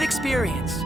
good experience.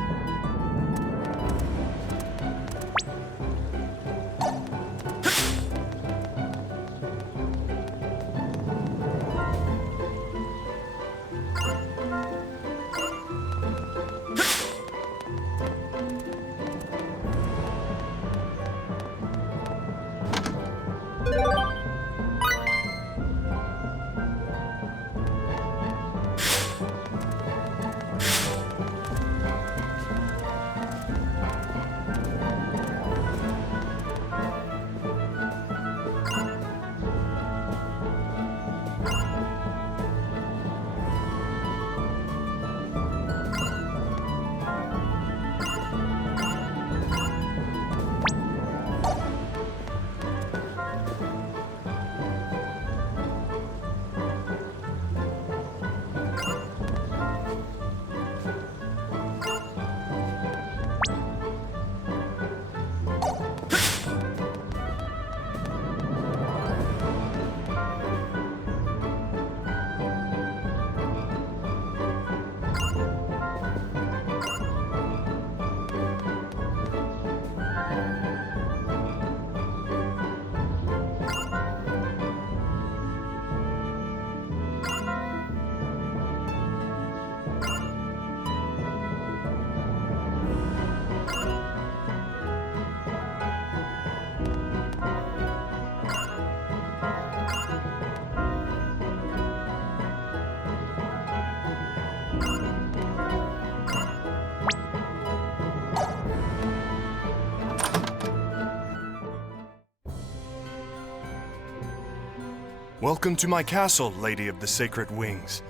Welcome to my castle, Lady of the Sacred Wings.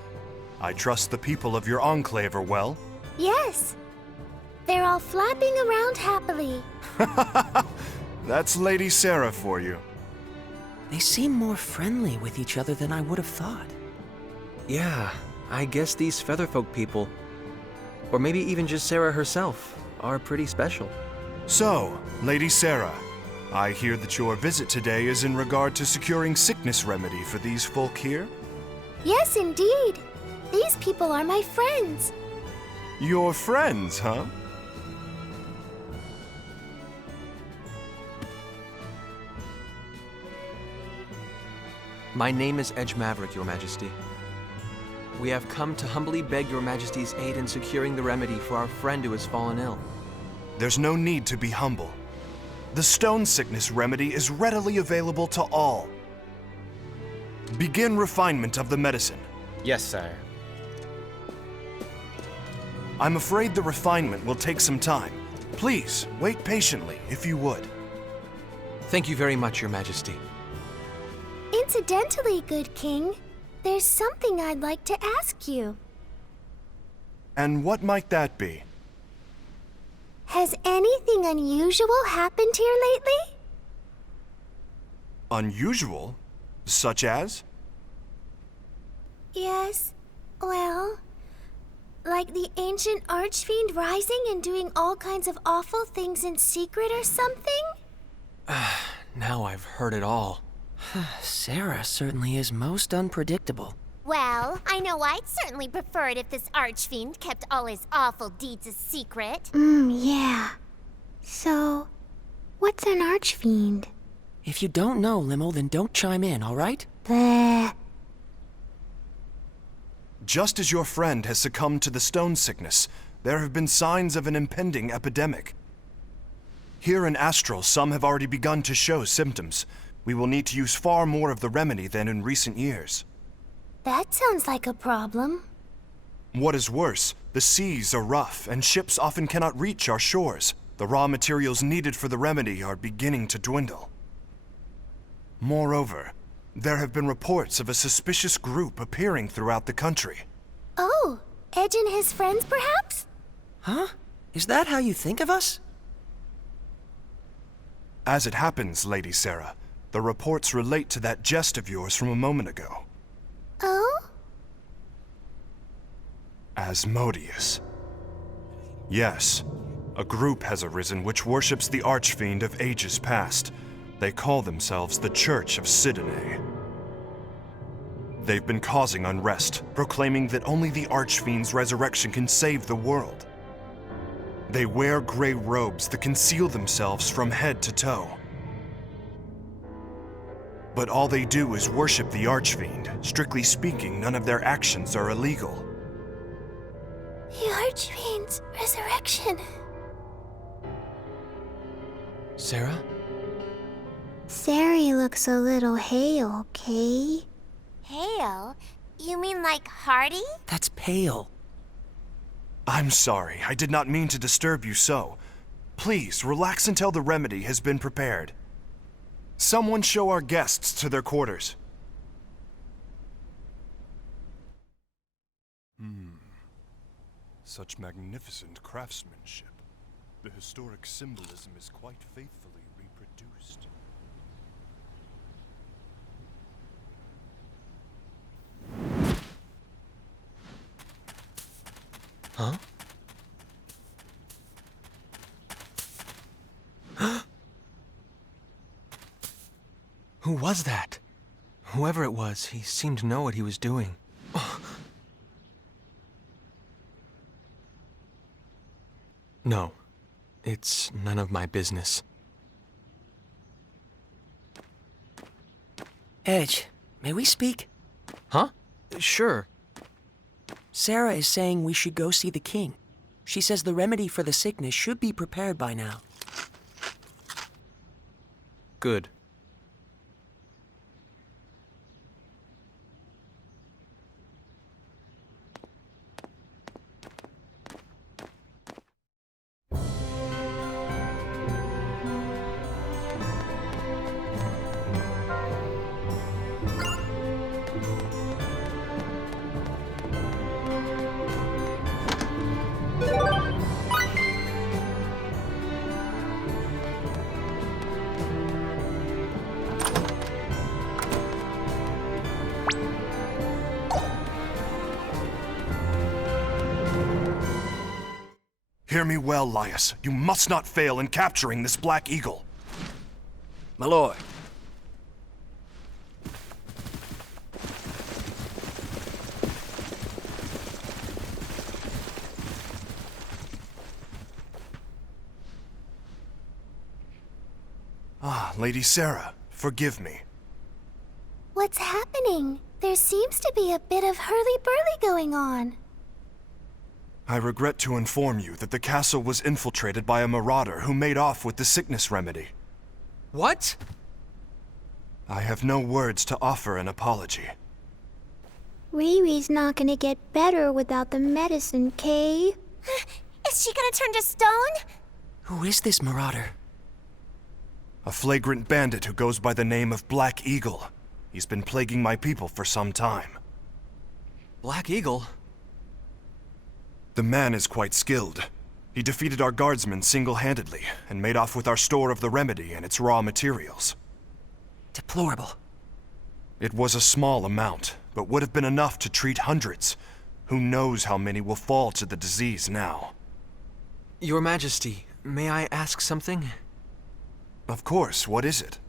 I trust the people of your enclave are well. Yes. They're all flapping around happily. That's Lady Sarah for you. They seem more friendly with each other than I would have thought. Yeah, I guess these Featherfolk people, or maybe even just Sarah herself, are pretty special. So, Lady Sarah, I hear that your visit today is in regard to securing sickness remedy for these folk here? Yes, indeed. These people are my friends. Your friends, huh? My name is Edge Maverick, Your Majesty. We have come to humbly beg Your Majesty's aid in securing the remedy for our friend who has fallen ill. There's no need to be humble. The stone sickness remedy is readily available to all. Begin refinement of the medicine. Yes, sire. I'm afraid the refinement will take some time. Please, wait patiently, if you would. Thank you very much, Your Majesty. Incidentally, good king, there's something I'd like to ask you. And what might that be? Has anything unusual happened here lately? Unusual? Such as? Yes, well, like the ancient archfiend rising and doing all kinds of awful things in secret or something? Now I've heard it all. Sarah certainly is most unpredictable. Well, I know I'd certainly prefer it if this archfiend kept all his awful deeds a secret. Yeah. So, what's an archfiend? If you don't know, Limo, then don't chime in, all right? Bleh. Just as your friend has succumbed to the stone sickness, there have been signs of an impending epidemic. Here in Astral, some have already begun to show symptoms. We will need to use far more of the remedy than in recent years. That sounds like a problem. What is worse, the seas are rough and ships often cannot reach our shores. The raw materials needed for the remedy are beginning to dwindle. Moreover, there have been reports of a suspicious group appearing throughout the country. Oh, Edge and his friends, perhaps? Huh? Is that how you think of us? As it happens, Lady Sarah, the reports relate to that jest of yours from a moment ago. Oh? Asmodeus. Yes, a group has arisen which worships the Archfiend of ages past. They call themselves the Church of Sidene. They've been causing unrest, proclaiming that only the Archfiend's resurrection can save the world. They wear gray robes that conceal themselves from head to toe. But all they do is worship the Archfiend. Strictly speaking, none of their actions are illegal. The Archfiend's resurrection. Sarah? Sari looks a little hale, Kay. Hale? You mean like Hardy? That's pale. I'm sorry, I did not mean to disturb you so. Please, relax until the remedy has been prepared. Someone show our guests to their quarters. Such magnificent craftsmanship. The historic symbolism is quite faithfully reproduced. Huh? Who was that? Whoever it was, he seemed to know what he was doing. No, it's none of my business. Edge, may we speak? Huh? Sure. Sarah is saying we should go see the king. She says the remedy for the sickness should be prepared by now. Good. Hear me well, Laius. You must not fail in capturing this Black Eagle. My lord. Ah, Lady Sarah, forgive me. What's happening? There seems to be a bit of hurly-burly going on. I regret to inform you that the castle was infiltrated by a marauder who made off with the sickness remedy. What? I have no words to offer an apology. Riri's not gonna get better without the medicine, Kay. Is she gonna turn to stone? Who is this marauder? A flagrant bandit who goes by the name of Black Eagle. He's been plaguing my people for some time. Black Eagle? The man is quite skilled. He defeated our guardsmen single-handedly and made off with our store of the remedy and its raw materials. Deplorable. It was a small amount, but would have been enough to treat hundreds. Who knows how many will fall to the disease now? Your Majesty, may I ask something? Of course, what is it?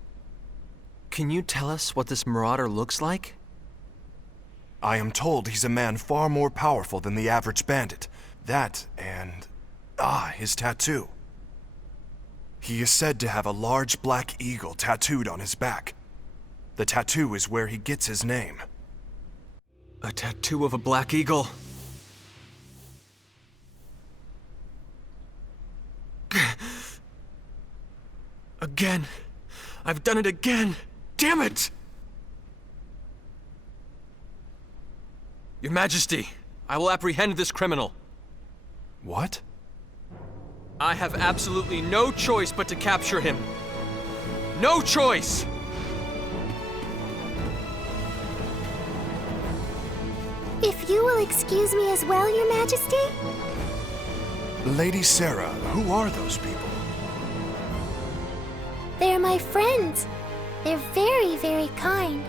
Can you tell us what this marauder looks like? I am told he's a man far more powerful than the average bandit. That and... his tattoo. He is said to have a large black eagle tattooed on his back. The tattoo is where he gets his name. A tattoo of a black eagle. Again. I've done it again. Damn it! Your Majesty, I will apprehend this criminal. What? I have absolutely no choice but to capture him. No choice! If you will excuse me as well, Your Majesty? Lady Sarah, who are those people? They're my friends. They're very, very kind.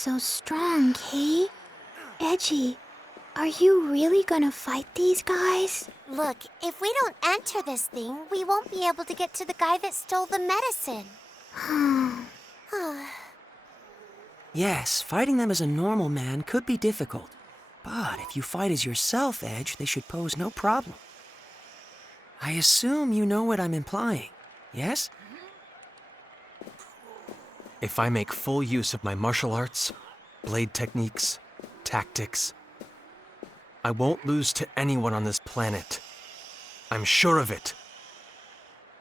so strong, Kay. Edgy, are you really gonna fight these guys? Look, if we don't enter this thing, we won't be able to get to the guy that stole the medicine. Yes, fighting them as a normal man could be difficult. But if you fight as yourself, Edge, they should pose no problem. I assume you know what I'm implying, yes? If I make full use of my martial arts, blade techniques, tactics, I won't lose to anyone on this planet. I'm sure of it.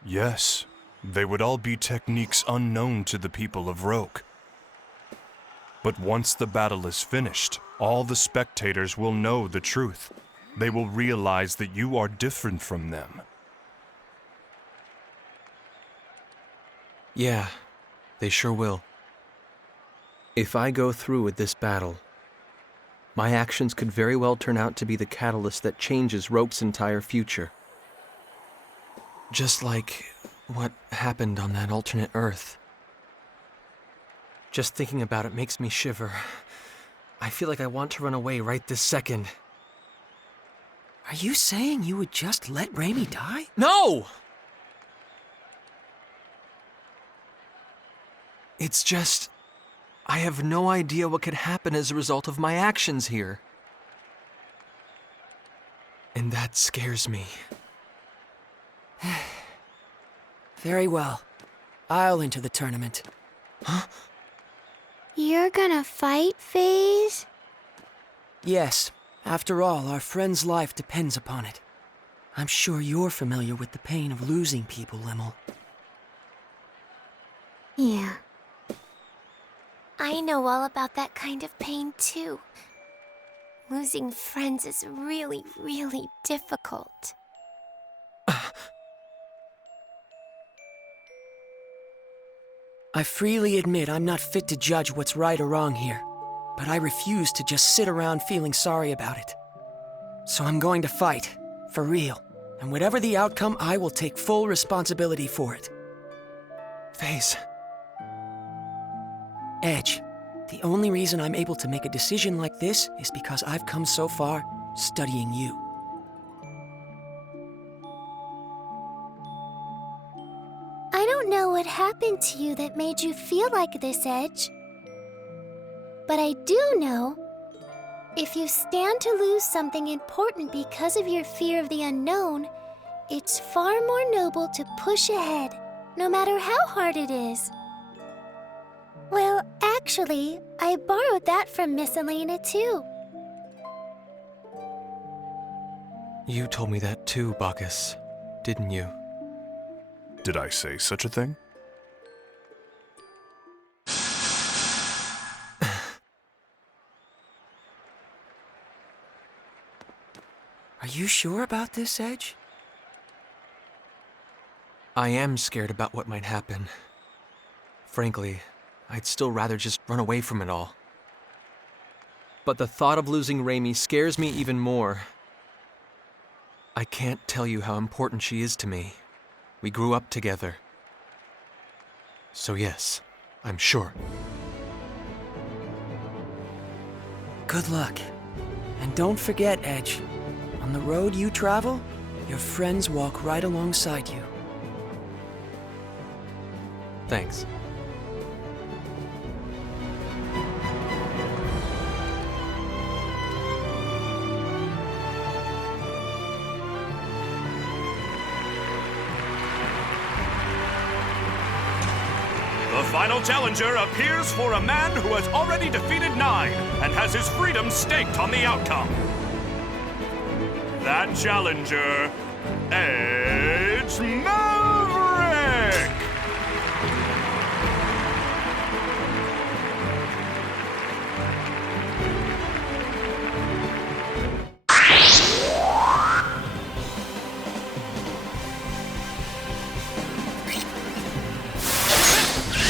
Yes, they would all be techniques unknown to the people of Roke. But once the battle is finished, all the spectators will know the truth. They will realize that you are different from them. Yeah, they sure will. If I go through with this battle, my actions could very well turn out to be the catalyst that changes Roke's entire future. Just like what happened on that alternate Earth. Just thinking about it makes me shiver. I feel like I want to run away right this second. Are you saying you would just let Raimi die? No! It's just, I have no idea what could happen as a result of my actions here. And that scares me. Very well. I'll enter the tournament. Huh? You're gonna fight, FaZe? Yes. After all, our friend's life depends upon it. I'm sure you're familiar with the pain of losing people, Limmel. Yeah. I know all about that kind of pain, too. Losing friends is really, really difficult. I freely admit I'm not fit to judge what's right or wrong here, but I refuse to just sit around feeling sorry about it. So I'm going to fight, for real, and whatever the outcome, I will take full responsibility for it. FaZe. Edge, the only reason I'm able to make a decision like this is because I've come so far studying you. I don't know what happened to you that made you feel like this, Edge. But I do know, if you stand to lose something important because of your fear of the unknown, it's far more noble to push ahead, no matter how hard it is. Well, actually, I borrowed that from Miss Elena, too. You told me that too, Bacchus, didn't you? Did I say such a thing? Are you sure about this, Edge? I am scared about what might happen. Frankly, I'd still rather just run away from it all. But the thought of losing Raimi scares me even more. I can't tell you how important she is to me. We grew up together. So yes, I'm sure. Good luck. And don't forget, Edge, on the road you travel, your friends walk right alongside you. Thanks. The final challenger appears for a man who has already defeated 9 and has his freedom staked on the outcome. That challenger, Edge Maverick!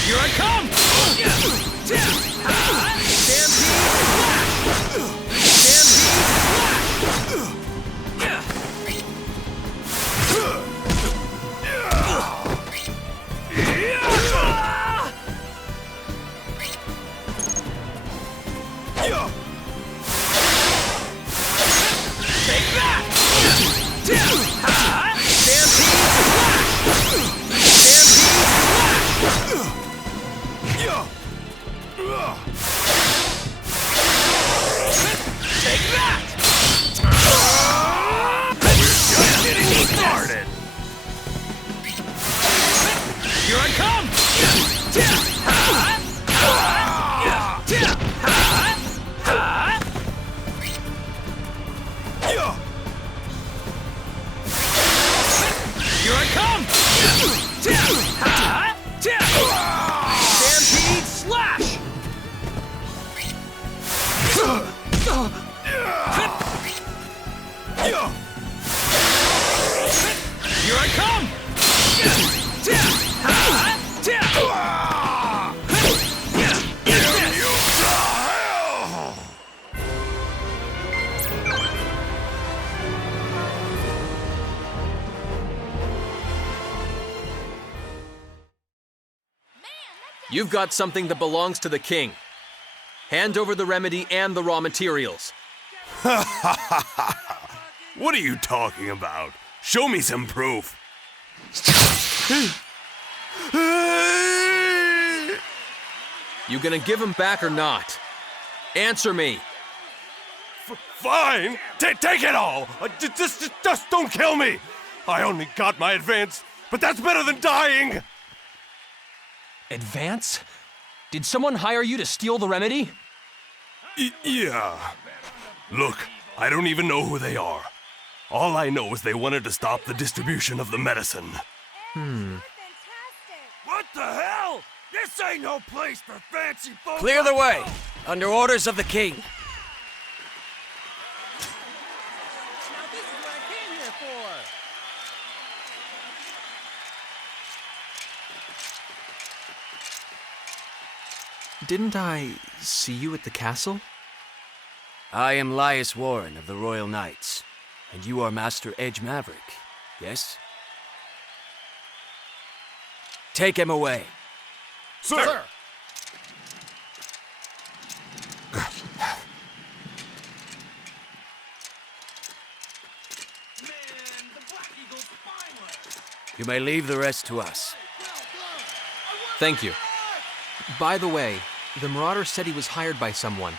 Here I come! Stampede! Here I come! Stampede slash! Here I come! You've got something that belongs to the king. Hand over the remedy and the raw materials. What are you talking about? Show me some proof. You gonna give him back or not? Answer me. Fine. Take it all. Just don't kill me. I only got my advance, but that's better than dying. Advance? Did someone hire you to steal the remedy? Yeah. Look, I don't even know who they are. All I know is they wanted to stop the distribution of the medicine. What the hell? This ain't no place for fancy folks. Clear the way, under orders of the king. Didn't I see you at the castle? I am Lias Warren of the Royal Knights, and you are Master Edge Maverick, yes? Take him away. Sir! You may leave the rest to us. Thank you. By the way, the Marauder said he was hired by someone.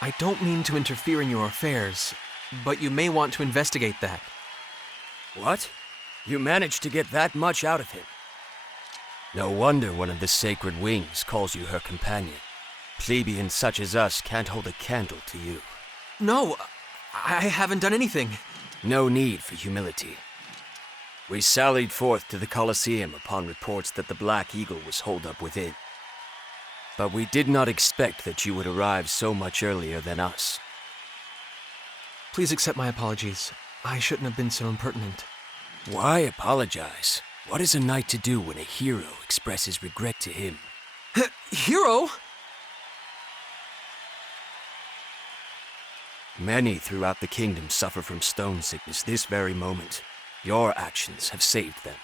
I don't mean to interfere in your affairs, but you may want to investigate that. What? You managed to get that much out of him? No wonder one of the Sacred Wings calls you her companion. Plebeians such as us can't hold a candle to you. No, I haven't done anything. No need for humility. We sallied forth to the Colosseum upon reports that the Black Eagle was holed up within. But we did not expect that you would arrive so much earlier than us. Please accept my apologies. I shouldn't have been so impertinent. Why apologize? What is a knight to do when a hero expresses regret to him? Hero? Many throughout the kingdom suffer from stone sickness this very moment. Your actions have saved them,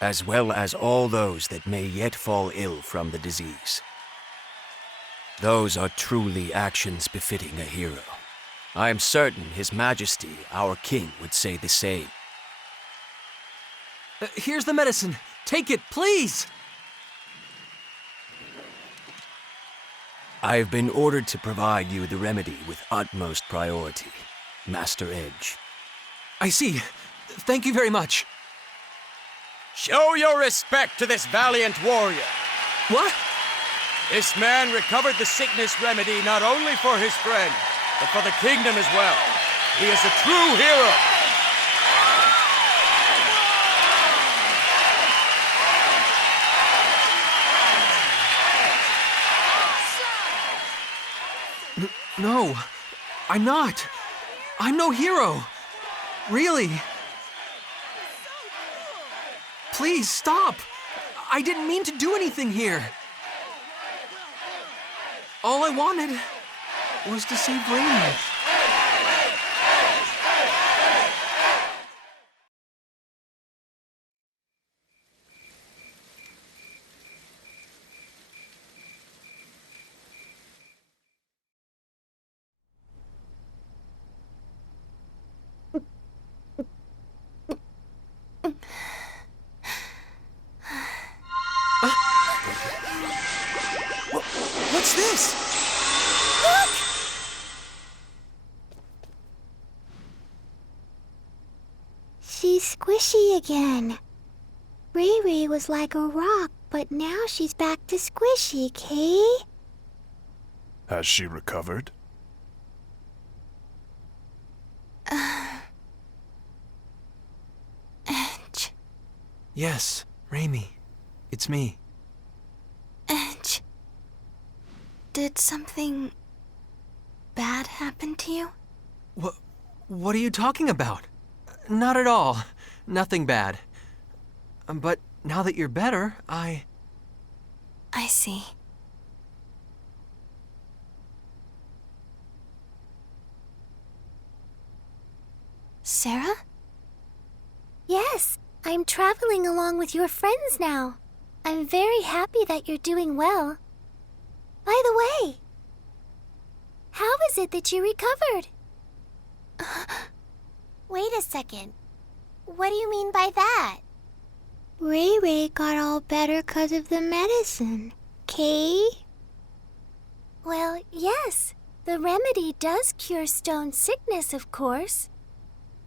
as well as all those that may yet fall ill from the disease. Those are truly actions befitting a hero. I am certain His Majesty, our king, would say the same. Here's the medicine. Take it, please! I have been ordered to provide you the remedy with utmost priority, Master Edge. I see. Thank you very much. Show your respect to this valiant warrior. What? This man recovered the sickness remedy not only for his friend, but for the kingdom as well. He is a true hero. No, I'm not. I'm no hero. Really. Please stop. I didn't mean to do anything here. All I wanted was to save Rainy. What's this? She's squishy again. Riri was like a rock, but now she's back to squishy, Kay? Has she recovered? Yes, Raimi. It's me. Edge. Did something bad happen to you? What are you talking about? Not at all. Nothing bad. But now that you're better, I see. Sarah? Yes, I'm traveling along with your friends now. I'm very happy that you're doing well. By the way, how is it that you recovered? Wait a second. What do you mean by that? Ray Ray got all better 'cause of the medicine, Kay? Well, yes. The remedy does cure stone sickness, of course.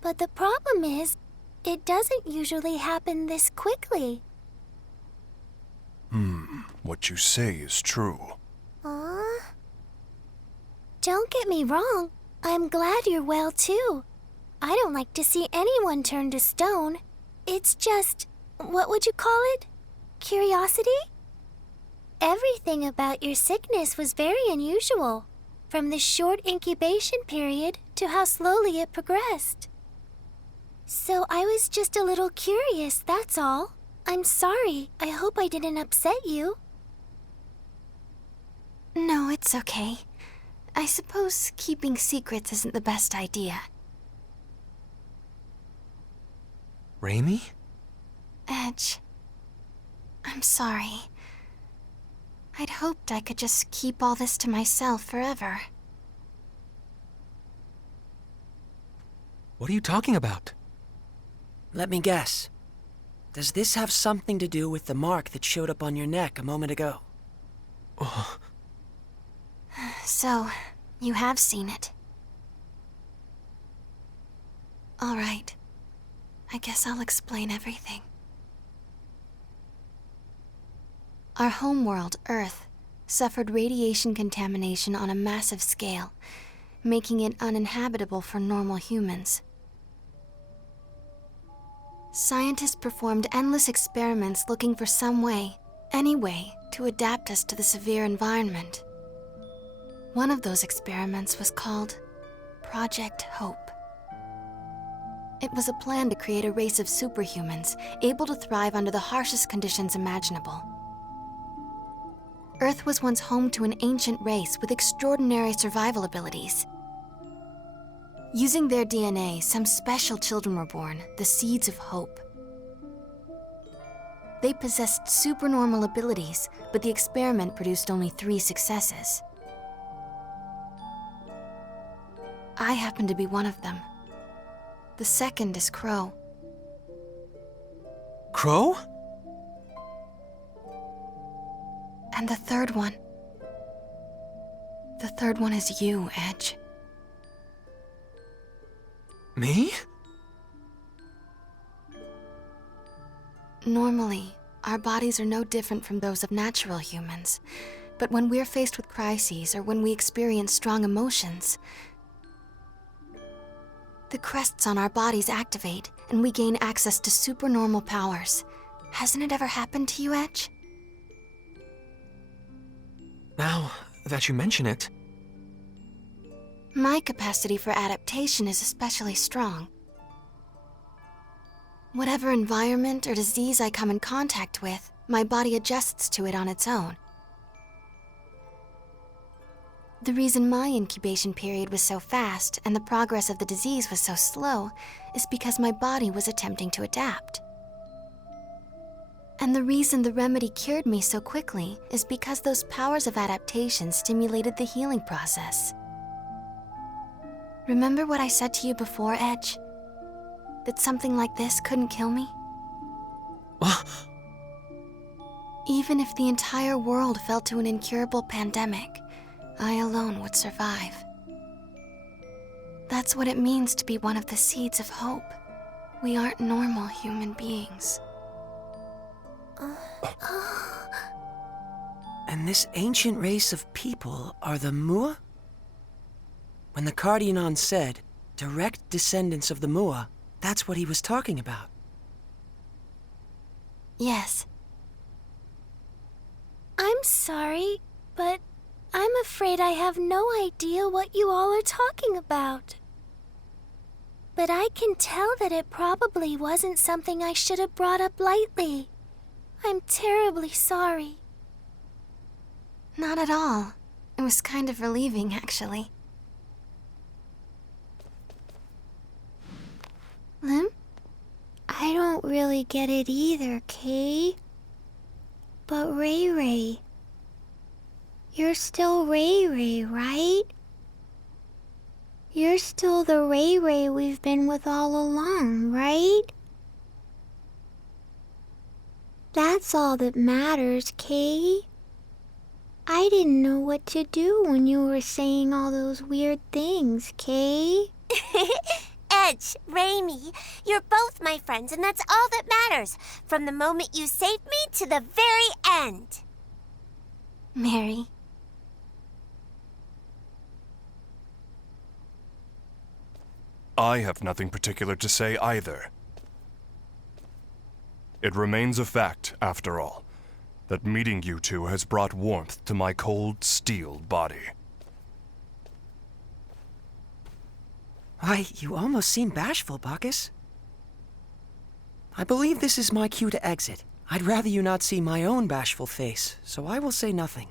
But the problem is, it doesn't usually happen this quickly. What you say is true. Don't get me wrong. I'm glad you're well, too. I don't like to see anyone turn to stone. It's just, what would you call it? Curiosity? Everything about your sickness was very unusual, from the short incubation period to how slowly it progressed. So I was just a little curious, that's all. I'm sorry. I hope I didn't upset you. No, it's okay. I suppose keeping secrets isn't the best idea. Raimi? Edge, I'm sorry. I'd hoped I could just keep all this to myself forever. What are you talking about? Let me guess. Does this have something to do with the mark that showed up on your neck a moment ago? So, you have seen it. All right. I guess I'll explain everything. Our homeworld, Earth, suffered radiation contamination on a massive scale, making it uninhabitable for normal humans. Scientists performed endless experiments looking for some way, any way, to adapt us to the severe environment. One of those experiments was called Project Hope. It was a plan to create a race of superhumans able to thrive under the harshest conditions imaginable. Earth was once home to an ancient race with extraordinary survival abilities. Using their DNA, some special children were born, the seeds of hope. They possessed supernormal abilities, but the experiment produced only 3 successes. I happen to be one of them. The second is Crow. Crow? And the third one. The third one is you, Edge. Me? Normally, our bodies are no different from those of natural humans. But when we're faced with crises or when we experience strong emotions, the crests on our bodies activate and we gain access to supernormal powers. Hasn't it ever happened to you, Edge? Now that you mention it. My capacity for adaptation is especially strong. Whatever environment or disease I come in contact with, my body adjusts to it on its own. The reason my incubation period was so fast and the progress of the disease was so slow is because my body was attempting to adapt. And the reason the remedy cured me so quickly is because those powers of adaptation stimulated the healing process. Remember what I said to you before, Edge? That something like this couldn't kill me? Even if the entire world fell to an incurable pandemic, I alone would survive. That's what it means to be one of the seeds of hope. We aren't normal human beings. And this ancient race of people are the Mua? When the Cardionon said, direct descendants of the Mua, that's what he was talking about. Yes. I'm sorry, but I'm afraid I have no idea what you all are talking about. But I can tell that it probably wasn't something I should have brought up lightly. I'm terribly sorry. Not at all. It was kind of relieving, actually. Lim? I don't really get it either, Kay. But Ray Ray, you're still Ray Ray, right? You're still the Ray Ray we've been with all along, right? That's all that matters, Kay. I didn't know what to do when you were saying all those weird things, Kay. Edge, Raimi, you're both my friends, and that's all that matters. From the moment you saved me to the very end. Mary. I have nothing particular to say either. It remains a fact, after all, that meeting you two has brought warmth to my cold steel body. Why, you almost seem bashful, Bacchus. I believe this is my cue to exit. I'd rather you not see my own bashful face, so I will say nothing.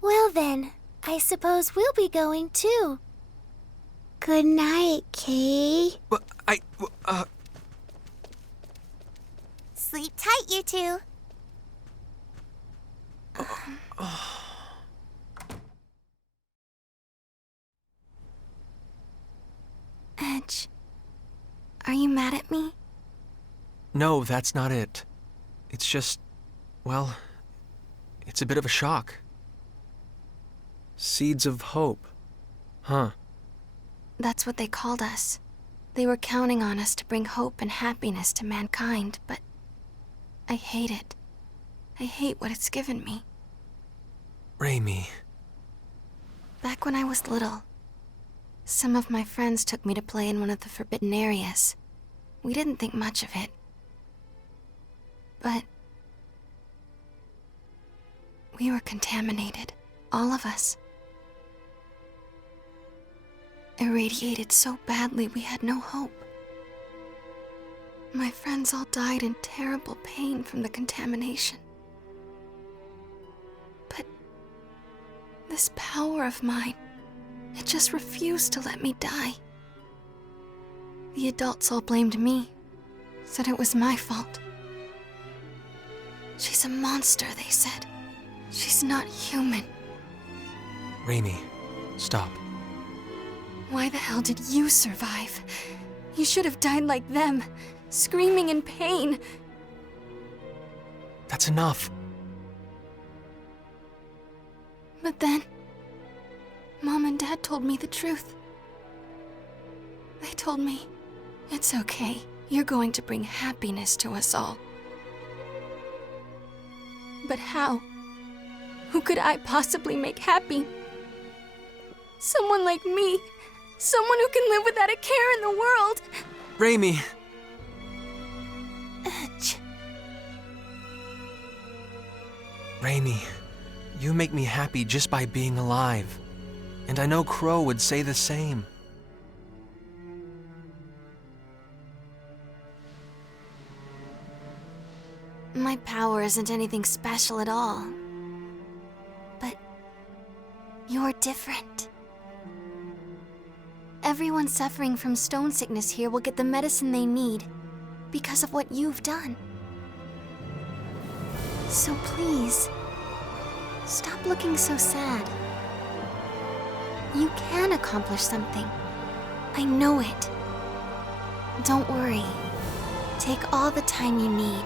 Well then, I suppose we'll be going too. Good night, Kay. But Sleep tight, you two. Edge, are you mad at me? no, that's not it. It's just, well, it's a bit of a shock. Seeds of hope. Huh. That's what they called us. They were counting on us to bring hope and happiness to mankind, but I hate it. I hate what it's given me. Raimi. Back when I was little, some of my friends took me to play in one of the forbidden areas. We didn't think much of it. But we were contaminated, all of us. Irradiated so badly we had no hope. My friends all died in terrible pain from the contamination. But this power of mine, it just refused to let me die. The adults all blamed me, said it was my fault. She's a monster, they said. She's not human. Raimi, stop. Why the hell did you survive? You should have died like them, screaming in pain. That's enough. But then, Mom and Dad told me the truth. They told me, it's okay, you're going to bring happiness to us all. But how? Who could I possibly make happy? Someone like me. Someone who can live without a care in the world. Raimi! Edge. Raimi, you make me happy just by being alive. And I know Crow would say the same. My power isn't anything special at all. But you're different. Everyone suffering from stone sickness here will get the medicine they need because of what you've done. So please, stop looking so sad. You can accomplish something. I know it. Don't worry. Take all the time you need.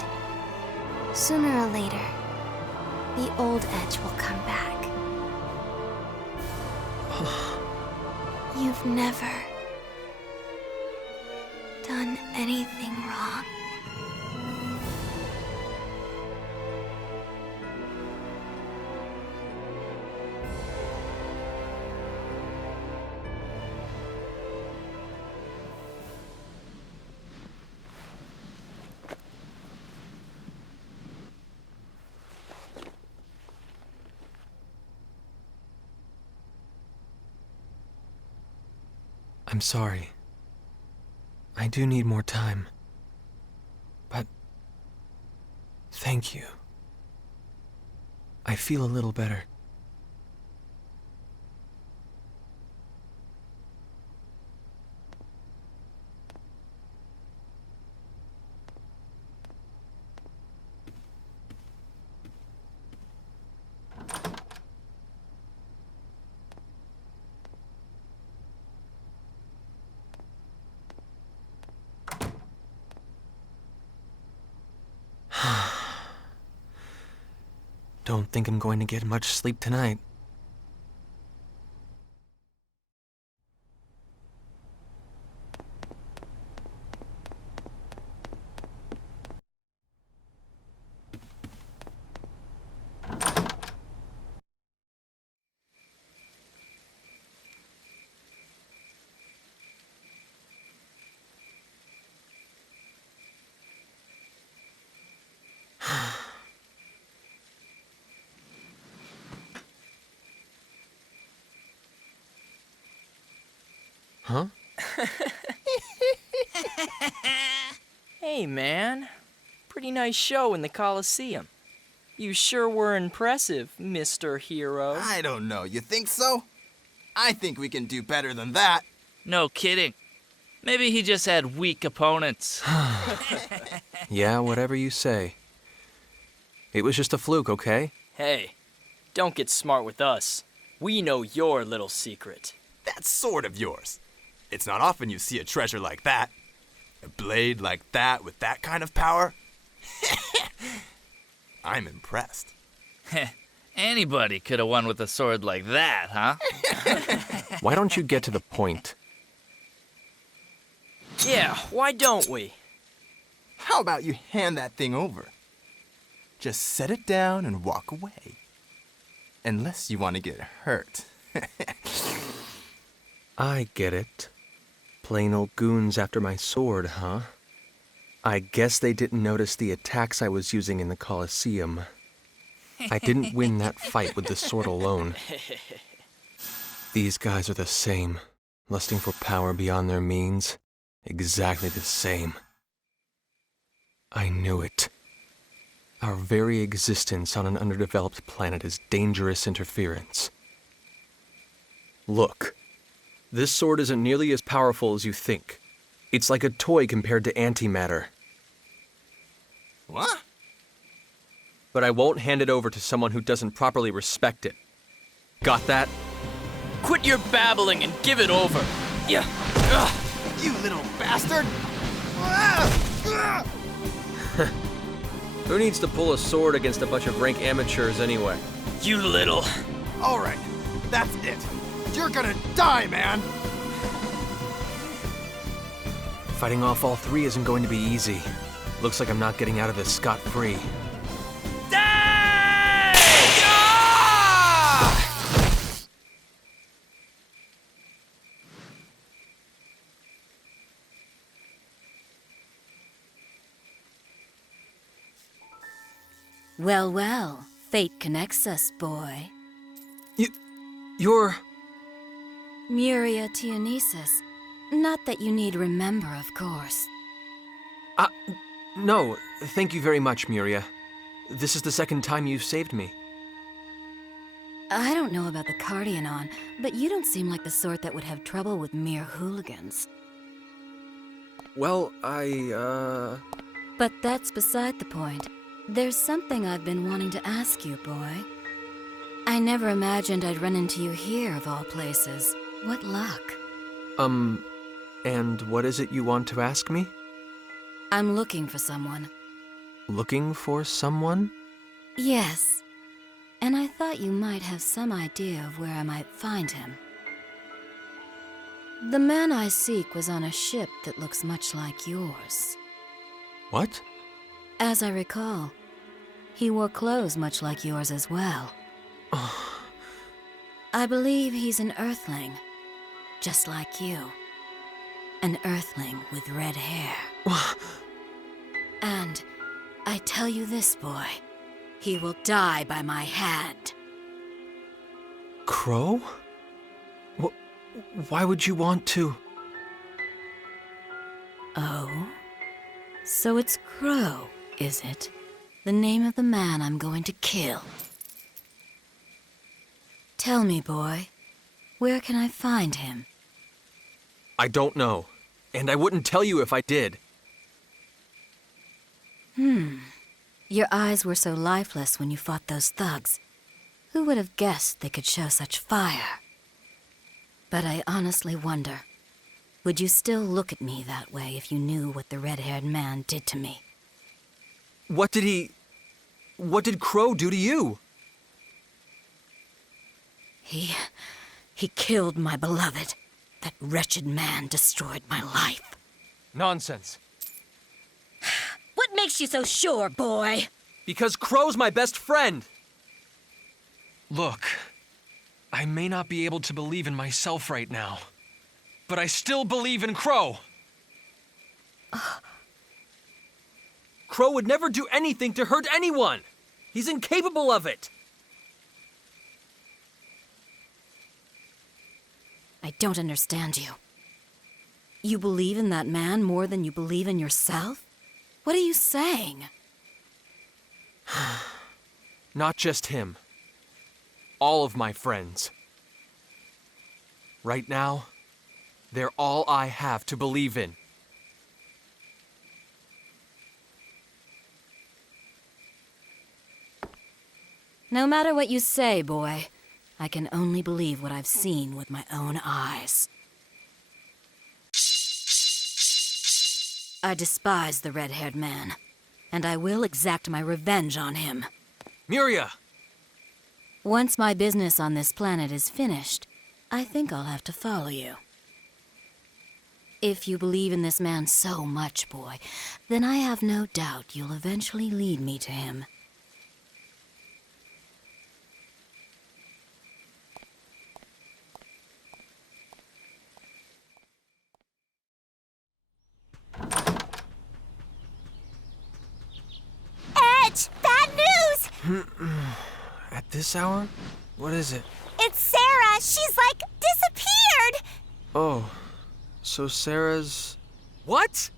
Sooner or later, the old Edge will come back. You've never done anything wrong. I'm sorry. I do need more time. But thank you. I feel a little better. Don't think I'm going to get much sleep tonight. Huh? Hey, man. Pretty nice show in the Coliseum. You sure were impressive, Mr. Hero. I don't know. You think so? I think we can do better than that. No kidding. Maybe he just had weak opponents. Yeah, whatever you say. It was just a fluke, okay? Hey, don't get smart with us. We know your little secret. That sword of yours. It's not often you see a treasure like that. A blade like that with that kind of power. I'm impressed. Anybody could have won with a sword like that, huh? Why don't you get to the point? Yeah, why don't we? How about you hand that thing over? Just set it down and walk away. Unless you want to get hurt. I get it. Plain old goons after my sword, huh? I guess they didn't notice the attacks I was using in the Coliseum. I didn't win that fight with the sword alone. These guys are the same, lusting for power beyond their means. Exactly the same. I knew it. Our very existence on an underdeveloped planet is dangerous interference. Look. This sword isn't nearly as powerful as you think. It's like a toy compared to antimatter. What? But I won't hand it over to someone who doesn't properly respect it. Got that? Quit your babbling and give it over. Yeah. You little bastard! Who needs to pull a sword against a bunch of rank amateurs anyway? You little. All right, that's it. You're gonna die, man! Fighting off all three isn't going to be easy. Looks like I'm not getting out of this scot-free. Well, well, fate connects us, boy. You're... Muria Tianesis. Not that you need remember, of course. No, thank you very much, Muria. This is the second time you've saved me. I don't know about the Cardianon, but you don't seem like the sort that would have trouble with mere hooligans. Well, But that's beside the point. There's something I've been wanting to ask you, boy. I never imagined I'd run into you here, of all places. What luck. And what is it you want to ask me? I'm looking for someone. Looking for someone? Yes. And I thought you might have some idea of where I might find him. The man I seek was on a ship that looks much like yours. What? As I recall, he wore clothes much like yours as well. I believe he's an Earthling, just like you. An Earthling with red hair. And I tell you this, boy, he will die by my hand. Crow? Why would you want to? Oh? So it's Crow, is it? The name of the man I'm going to kill. Tell me, boy, where can I find him? I don't know, and I wouldn't tell you if I did. Your eyes were so lifeless when you fought those thugs. Who would have guessed they could show such fire? But I honestly wonder, would you still look at me that way if you knew what the red-haired man did to me? What did Crow do to you? He killed my beloved. That wretched man destroyed my life. Nonsense. What makes you so sure, boy? Because Crow's my best friend. Look, I may not be able to believe in myself right now, but I still believe in Crow. Crow would never do anything to hurt anyone. He's incapable of it. I don't understand you. You believe in that man more than you believe in yourself? What are you saying? Not just him. All of my friends. Right now, they're all I have to believe in. No matter what you say, boy, I can only believe what I've seen with my own eyes. I despise the red-haired man, and I will exact my revenge on him. Miria! Once my business on this planet is finished, I think I'll have to follow you. If you believe in this man so much, boy, then I have no doubt you'll eventually lead me to him. Edge! Bad news! At this hour? What is it? It's Sarah! She's like disappeared! Oh, so Sarah's... What?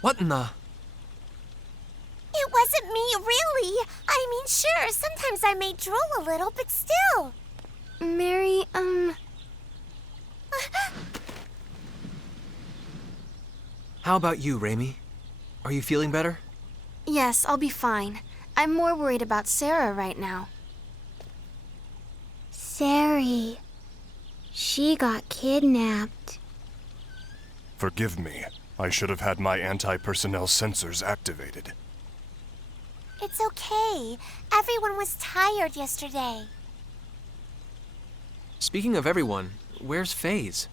What in the... It wasn't me, really. I mean, sure, sometimes I may drool a little, but still. Mary, How about you, Raimi? Are you feeling better? Yes, I'll be fine. I'm more worried about Sarah right now. Sari. She got kidnapped. Forgive me. I should have had my anti-personnel sensors activated. It's okay. Everyone was tired yesterday. Speaking of everyone, where's FaZe?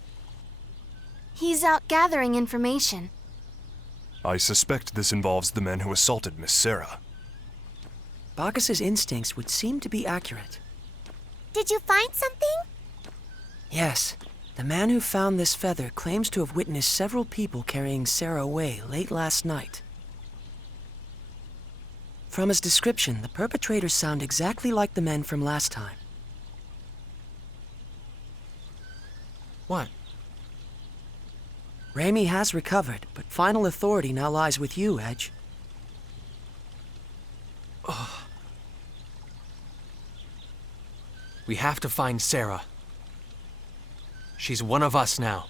He's out gathering information. I suspect this involves the men who assaulted Miss Sarah. Bacchus's instincts would seem to be accurate. Did you find something? Yes. The man who found this feather claims to have witnessed several people carrying Sarah away late last night. From his description, the perpetrators sound exactly like the men from last time. What? Raimi has recovered, but final authority now lies with you, Edge. We have to find Sarah. She's one of us now.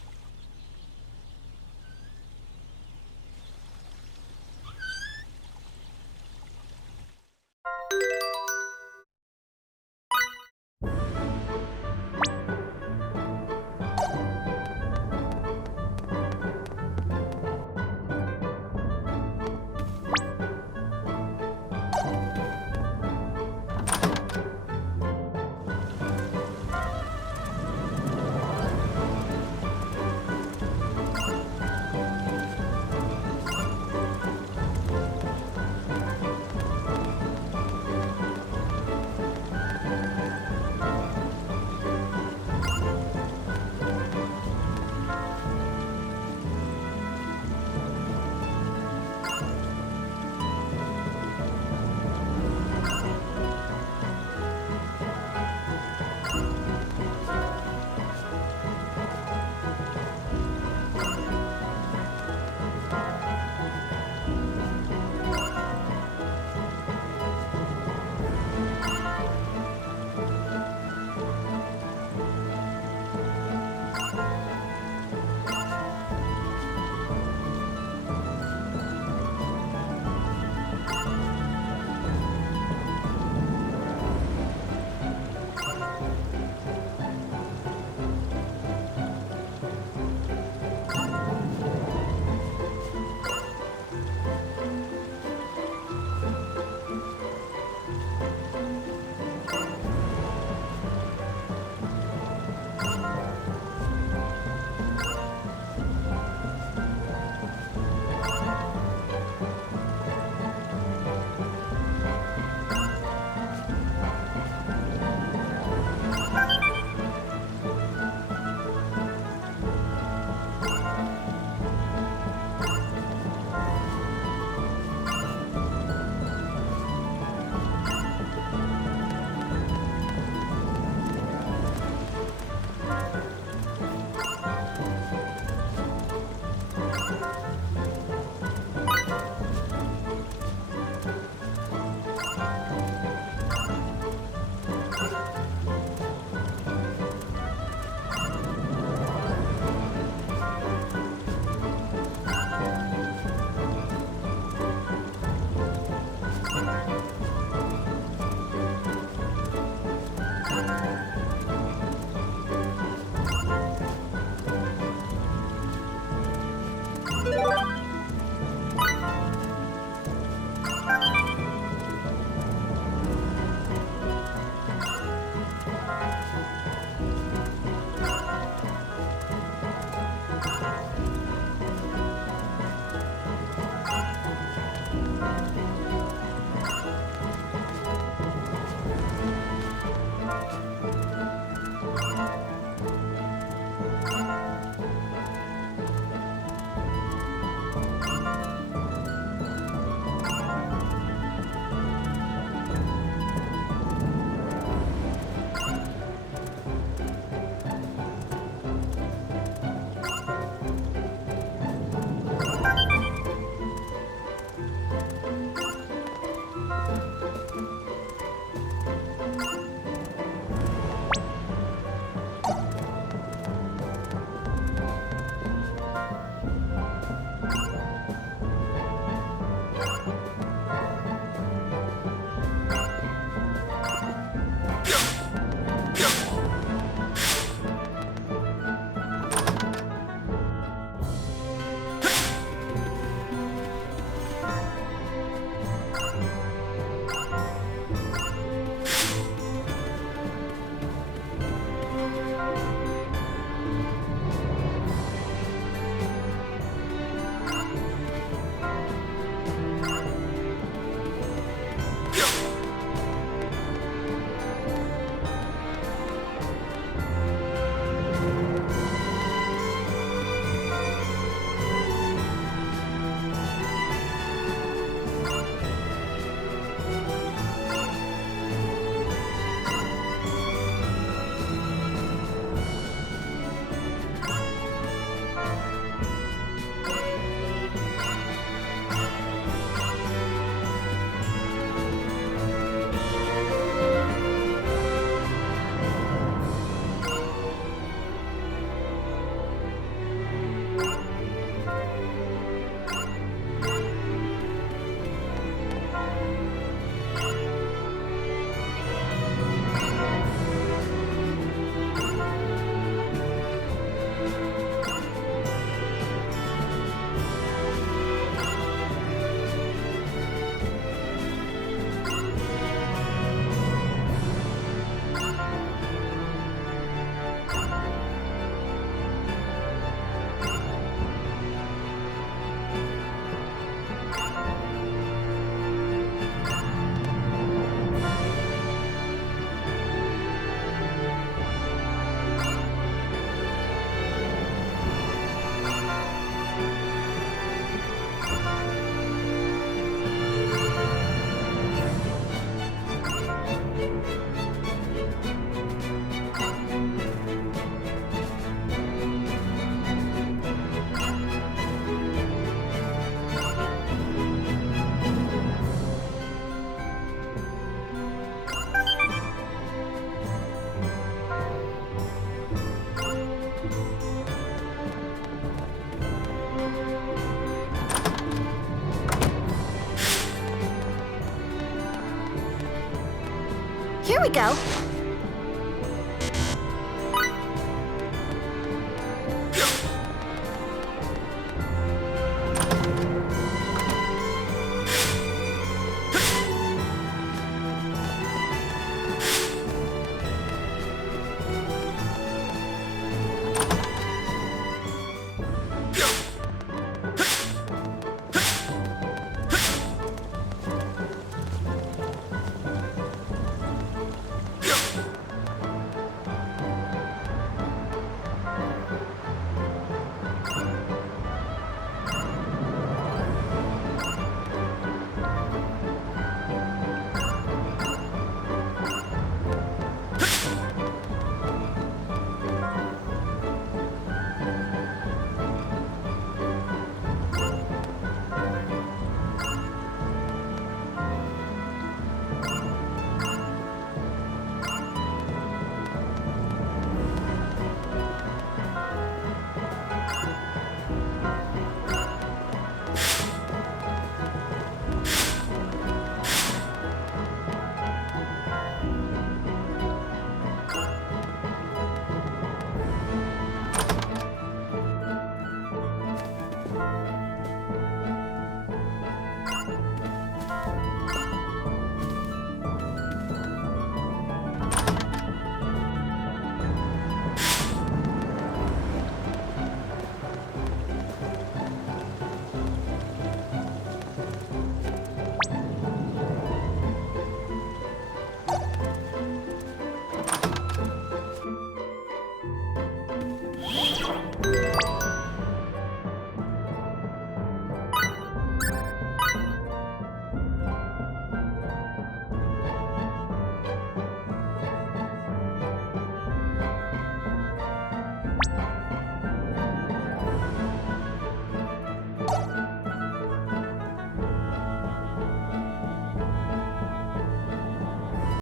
Here we go.